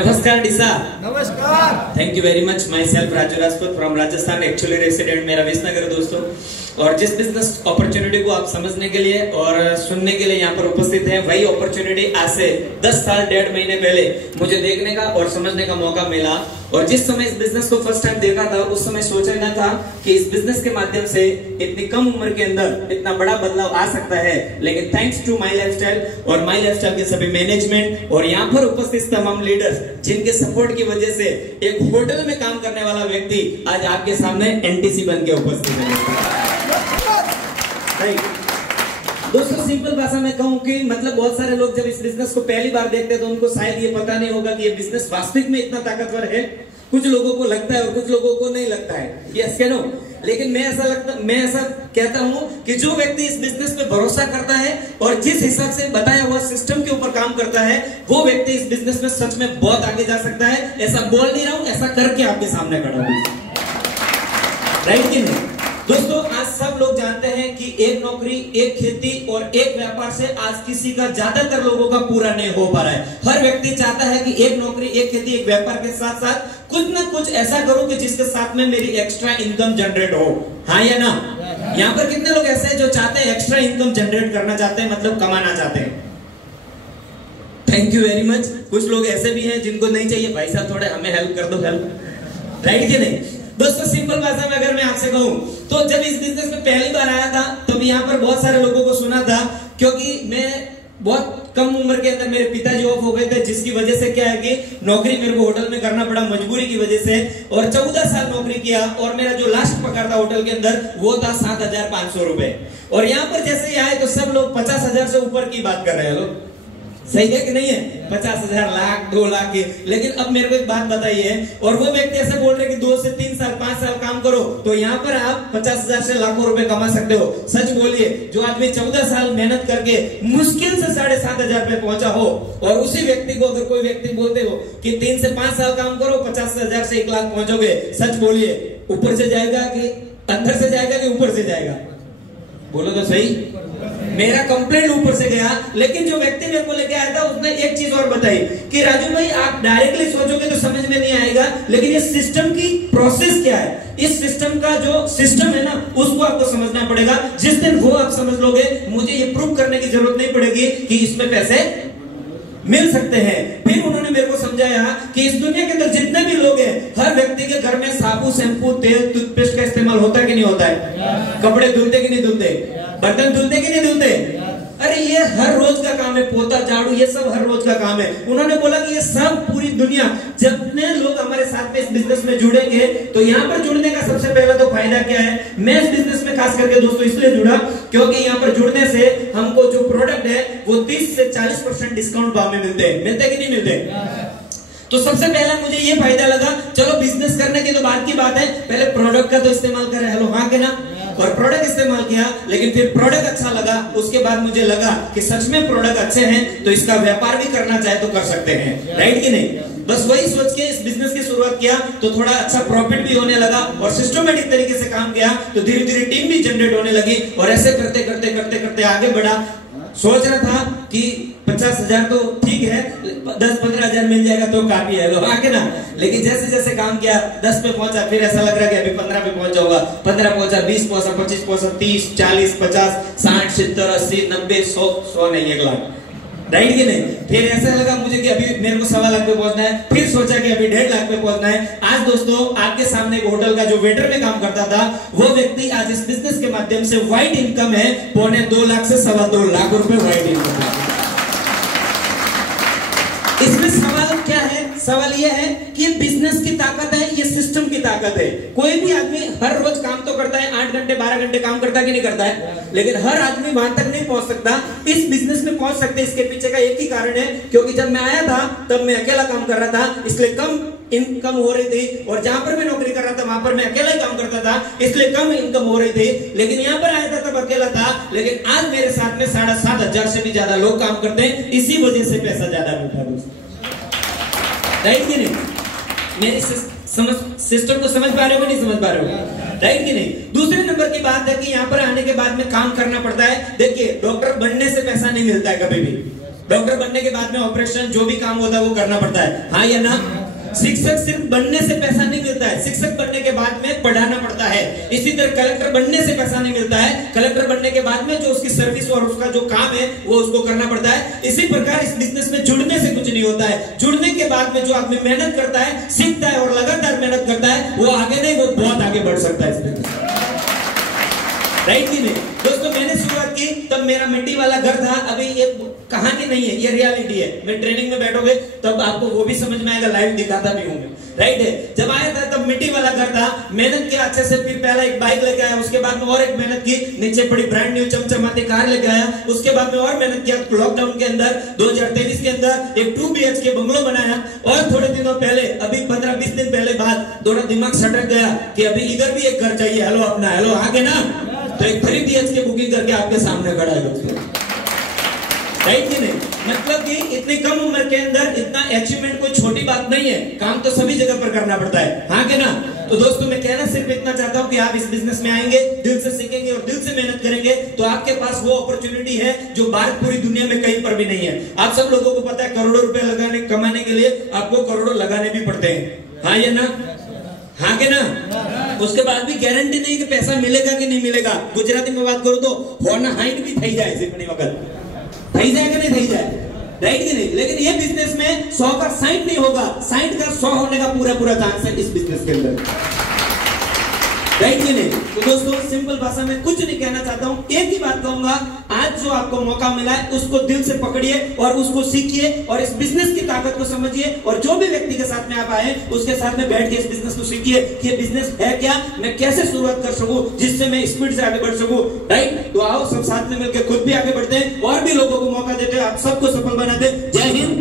नमस्कार डिसा। नमस्कार। Thank you very much. My self Raju Rajput from Rajasthan, actually resident मेरा विसनगर दोस्तों। और जिस बिजनेस अपॉर्चुनिटी को आप समझने के लिए और सुनने के लिए यहाँ पर उपस्थित हैं, वही अपॉर्चुनिटी आज से 10 साल 1.5 महीने पहले मुझे देखने का और समझने का मौका मिला। और जिस समय इस बिजनेस को फर्स्ट टाइम देखा था, उस समय सोचा ना था कि इस बिजनेस के माध्यम से इतनी कम उम्र के अंदर इतना बड़ा बदलाव आ सकता है। लेकिन थैंक्स टू माई लाइफस्टाइल और माई लाइफस्टाइल के सभी मैनेजमेंट और यहाँ पर उपस्थित तमाम लीडर्स, जिनके सपोर्ट की वजह से एक होटल में काम करने वाला व्यक्ति आज आपके सामने एनटीसी बन के उपस्थित है। दोस्तों, सिंपल भाषा में कहूं कि मतलब बहुत सारे लोग जब इस बिजनेस को पहली बार देखते हैं तो उनको शायद ये पता नहीं होगा कि ये बिजनेस वास्तविक में इतना ताकतवर है। कुछ लोगों को लगता है और कुछ लोगों को नहीं लगता है। यस क्या नो? लेकिन मैं ऐसा कहता हूं कि जो व्यक्ति इस बिजनेस पे भरोसा करता है और जिस हिसाब से बताया हुआ सिस्टम के ऊपर काम करता है, वो व्यक्ति इस बिजनेस में सच में बहुत आगे जा सकता है। ऐसा बोल नहीं रहा हूं, ऐसा करके आपके सामने खड़ा हूं। राइट कि नहीं? दोस्तों, आज सब लोग जानते हैं कि एक नौकरी, एक खेती और एक व्यापार से आज किसी का, ज्यादातर लोगों का पूरा नहीं हो पा रहा है। हर व्यक्ति चाहता है कि एक नौकरी, एक खेती, एक व्यापार के साथ साथ कुछ ना कुछ ऐसा करूं कि जिसके साथ में मेरी एक्स्ट्रा इनकम जनरेट हो। हाँ या ना? यहाँ पर कितने लोग ऐसे हैं जो चाहते हैं, एक्स्ट्रा इनकम जनरेट करना चाहते हैं, मतलब कमाना चाहते हैं? Thank you very much. कुछ लोग ऐसे भी हैं जिनको नहीं चाहिए, भाई साहब थोड़े हमें हेल्प कर दो, हेल्प। राइट कि नहीं? दोस्तों, सिंपल भाषा में अगर मैं आपसे कहूं तो जब इस बिजनेस में पहली बार आया था तब यहाँ पर बहुत सारे लोगों को सुना था, क्योंकि मैं बहुत कम उम्र के अंदर मेरे पिताजी ऑफ हो गए थे, जिसकी वजह से क्या है कि नौकरी मेरे को होटल में करना पड़ा मजबूरी की वजह से। और 14 साल नौकरी किया और मेरा जो लास्ट पगार था होटल के अंदर वो था 7,500 रुपए। और यहाँ पर जैसे ही आए तो सब लोग 50,000 से ऊपर की बात कर रहे हैं। लोग सही है कि नहीं है? 50,000, लाख, 2 लाख की। लेकिन अब मेरे को एक बात बताइए, और वो व्यक्ति ऐसे बोल रहे कि 2 से 3 साल 5 साल काम करो तो यहाँ पर आप 50,000 से लाखों रुपए कमा सकते हो। सच बोलिए, जो आदमी 14 साल मेहनत करके मुश्किल से 7,500 पे पहुंचा हो, और उसी व्यक्ति को अगर कोई व्यक्ति बोलते हो कि 3 से 5 साल काम करो 50,000 से 1 लाख पहुंचोगे, सच बोलिए, ऊपर से जाएगा कि अंदर से जाएगा कि ऊपर से जाएगा? बोलो तो सही। मेरा कंप्लेंट ऊपर से गया, लेकिन जो व्यक्ति मेरे को लेके आया था उसने एक चीज और बताई कि राजू भाई, आप डायरेक्टली सोचोगे तो समझ में नहीं आएगा, लेकिन ये सिस्टम की प्रोसेस क्या है, इस सिस्टम का जो सिस्टम है ना, उसको आपको समझना पड़ेगा। जिस दिन वो आप समझ लोगे, मुझे ये प्रूव करने की जरूरत नहीं पड़ेगी कि इसमें पैसे मिल सकते हैं। फिर उन्होंने मेरे को समझाया कि इस दुनिया के अंदर जितने भी लोग हैं, हर व्यक्ति के घर में साबुन, शैम्पू, तेल, टूथपेस्ट का इस्तेमाल होता है कि नहीं होता है? कपड़े धुलते कि नहीं धुलते? बर्तन धुलते कि नहीं धुलते? अरे ये हर रोज का काम है, पोता, झाड़ू, ये सब हर रोज का काम है। उन्होंने बोला कि ये सब पूरी दुनिया, जितने लोग हमारे साथ में इस बिजनेस में जुड़ेंगे, तो यहाँ पर जुड़ने का सबसे पहला तो फायदा क्या है? मैं इस बिजनेस में खास करके दोस्तों इसलिए जुड़ा क्योंकि यहाँ पर जुड़ने से हमको जो प्रोडक्ट है वो 30 से 40% डिस्काउंट भाव में मिलते हैं। मिलते कि नहीं मिलते? तो सबसे पहला मुझे ये फायदा लगा, चलो बिजनेस करने की तो बात की बात है, पहले प्रोडक्ट का तो इस्तेमाल करें। हेलो, हाँ के ना? और प्रोडक्ट इस्तेमाल किया, लेकिन फिर प्रोडक्ट अच्छा लगा, उसके बाद मुझे लगा कि सच में प्रोडक्ट अच्छे हैं तो इसका व्यापार भी करना चाहे तो कर सकते हैं। राइट कि नहीं? बस वही सोच के इस बिजनेस की शुरुआत किया, तो थोड़ा अच्छा प्रॉफिट भी होने लगा और सिस्टमेटिक तरीके से काम किया, तो धीरे धीरे टीम भी जनरेट होने लगी। और ऐसे करते करते करते करते आगे बढ़ा। सोच रहा था कि 50,000 तो ठीक है, 10-15,000 मिल जाएगा तो काफी है, लो आगे ना। लेकिन जैसे जैसे काम किया 10 पे पहुंचा, फिर ऐसा लग रहा है कि अभी 15 पे पहुंच जाऊंगा। 15 पहुंचा, 20 पहुंचा, 25 पहुंचा, 30, 40, 50, 60, 70, 80, 90, 100 नहीं 1 लाख। राइट कि नहीं? फिर ऐसा लगा मुझे कि अभी मेरे को 1.25 लाख पे पहुंचना है। फिर सोचा कि अभी 1.5 लाख पे पहुंचना है। आज दोस्तों, आपके सामने एक होटल का जो वेटर में काम करता था, वो व्यक्ति आज इस बिजनेस के माध्यम से व्हाइट इनकम है 2.25 लाख से 2.25 लाख रुपए व्हाइट इनकम है। इसमें सवाल क्या है? सवाल यह है कि ये बिजनेस की ताकत है, ये सिस्टम की ताकत है। कोई भी आदमी हर रोज काम तो करता है, 8 घंटे 12 घंटे काम करता है कि नहीं करता है? लेकिन हर आदमी वहां तक नहीं पहुंच सकता। इस बिजनेस में पहुंच सकते, इसके पीछे का एक ही कारण है, क्योंकि जब मैं आया था तब मैं अकेला काम कर रहा था, इसलिए कम इनकम हो रही थी। और जहां पर मैं नौकरी कर रहा था वहां पर मैं अकेला ही काम करता था, इसलिए कम इनकम हो रही थी। लेकिन यहाँ पर आया था तब अकेला था, लेकिन आज मेरे साथ में 7,500 से भी ज्यादा लोग काम करते हैं। इसी वजह से पैसा ज्यादा मिलता है दोस्तों। राइट कि नहीं? मेरी सिस्टम को समझ पा रहे हो कि नहीं समझ पा रहे हो? राइट कि नहीं? दूसरे नंबर की बात है कि यहाँ पर आने के बाद में काम करना पड़ता है। देखिए, डॉक्टर बनने से पैसा नहीं मिलता है कभी भी। डॉक्टर बनने के बाद में ऑपरेशन जो भी काम होता है वो करना पड़ता है, हाँ या ना? शिक्षक सिर्फ बनने से पैसा नहीं मिलता है, शिक्षक बनने के बाद में पढ़ाना पड़ता है। इसी तरह कलेक्टर बनने से पैसा नहीं मिलता है, कलेक्टर बनने के बाद में जो उसकी सर्विस और उसका जो काम है वो उसको करना पड़ता है। इसी प्रकार इस बिजनेस में जुड़ने से कुछ नहीं होता है। जुड़ने के बाद में जो आदमी मेहनत करता है, सीखता है और लगातार मेहनत करता है, वो आगे नहीं, वो बहुत आगे बढ़ सकता है इस बिजनेस। राइट कि नहीं दोस्तों? मैंने शुरुआत की तब मेरा मिट्टी वाला घर था। अभी ये कहानी नहीं है, ये रियलिटी है। मैं ट्रेनिंग में बैठोगे तब आपको वो भी समझ में आएगा, लाइव दिखाता भी हूं मैं। राइट है, जब आया था तब मिट्टी वाला घर था, मेहनत किया अच्छे से, फिर पहला एक बाइक लेके आया, उसके बाद में और एक मेहनत की, नीचे बड़ी ब्रांड न्यू चमचमाती कार लेके आया, उसके बाद में और मेहनत किया, लॉकडाउन के अंदर 2023 के अंदर एक 2 BHK बंगलो बनाया। और थोड़े दिनों पहले, अभी 15-20 दिन पहले बाद थोड़ा दिमाग सटक गया कि अभी इधर भी एक घर चाहिए। हेलो अपना, हेलो आगे ना, तो एक 3 BHK बुकिंग करके आपके सामने खड़ा है दोस्तों। राइट कि नहीं? मतलब कि इतनी कम उम्र के अंदर इतना अचीवमेंट कोई छोटी बात नहीं है, काम तो सभी जगह पर करना पड़ता है, हाँ के ना? तो दोस्तों मैं कहना सिर्फ इतना चाहता हूं कि आप इस बिजनेस में आएंगे, दिल से सीखेंगे और दिल से मेहनत करेंगे तो आपके पास वो अपॉर्चुनिटी है जो भारत पूरी दुनिया में कहीं पर भी नहीं है। आप सब लोगों को पता है करोड़ों रुपए कमाने के लिए आपको करोड़ों लगाने भी पड़ते हैं, हाँ या ना? हाँ के ना? उसके बाद भी गारंटी नहीं कि पैसा मिलेगा कि नहीं मिलेगा। गुजराती में बात करूं तो होना हाइट भी थई जाए, सिर्फ वक्त थई जाए कि नहीं थई जाए, राइट कि नहीं? लेकिन ये बिजनेस में 100 का 60 नहीं होगा, 60 का 100 होने का पूरा चांस है इस बिजनेस के अंदर, राइट कि नहीं? तो दोस्तों सिंपल भाषा में कुछ नहीं कहना चाहता हूं, एक ही बात कहूंगा, आज जो आपको मौका मिला है उसको दिल से पकड़िए और उसको सीखिए और इस बिजनेस की ताकत को समझिए। और जो भी व्यक्ति के साथ में आप आए उसके साथ में बैठ के इस बिजनेस को सीखिए कि ये बिजनेस है क्या, मैं कैसे शुरुआत कर सकूं जिससे मैं स्पीड से आगे बढ़ सकूं, राइट? तो आओ सब साथ में मिलकर खुद भी आगे बढ़ते हैं और भी लोगों को मौका देते हैं, आप सबको सफल बनाते हैं। जय हिंद।